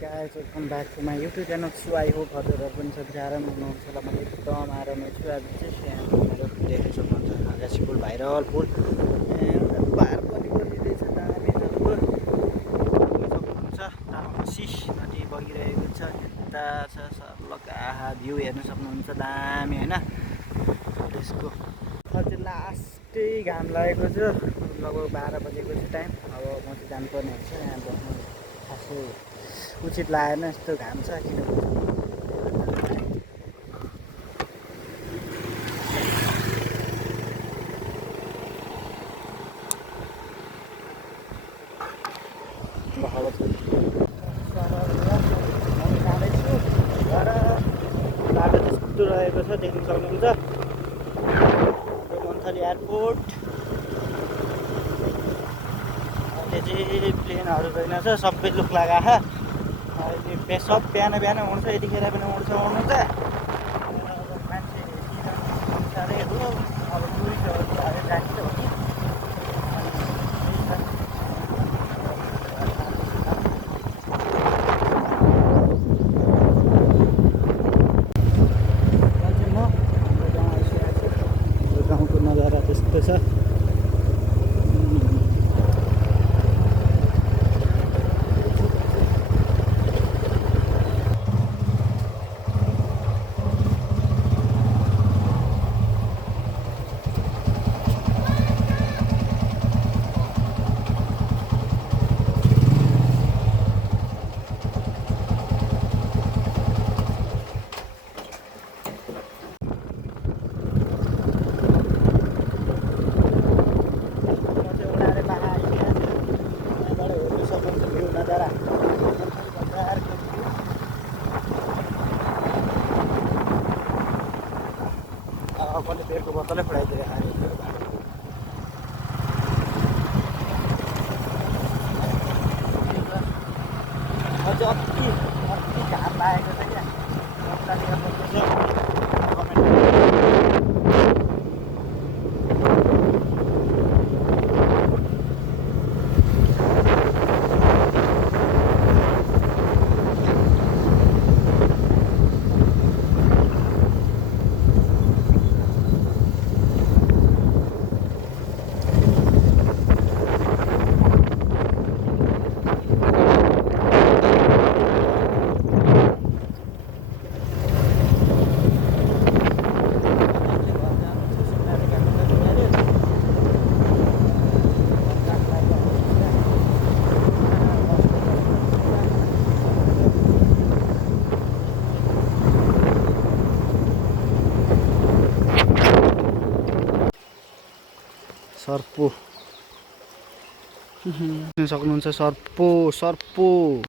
guys, welcome back to my YouTube channel. So I hope हजुरहरु पनि सबैजना आराम हुनुहुन्छ होला। म एकदम आरामै छु। आज चाहिँ हाम्रो देख्न सक्नुहुन्छ आकाशी फुल भाइरल फुल बार पनि गरिरहेछ दामी खालको सक्नुहुन्छ। तामासी नदी बगिरहेको छ। यता छ लगा भ्यू हेर्न सक्नुहुन्छ दामी हैन। त्यसको अझै लास्टै घाम लागेको छ। लगभग 12 बजेको छ टाइम। अब म चाहिँ जानुपर्ने हुन्छ यहाँ बस्नु खासै उचित लागेन यस्तो घाम छ किनभने बाटो त्यस्तो रहेको छ देख्न सक्नुहुन्छ। मन्थली एयरपोर्ट अहिले चाहिँ प्लेनहरू रहेनछ सबै लुक लगाएर अहिले सब बिहान बिहान उड्छ यतिखेर पनि उड्छ उड्नु त मान्छे अनुसारैहरू अब टुरिस्टहरू भएर जान्छ हो कि गाउँको नजारा त्यस्तो छ। कसले बेरको बोतलै फुडाइदिएर खायो अझै अति घाम लागेको छ क्या सर्पो सक्नुहुन्छ सर्पो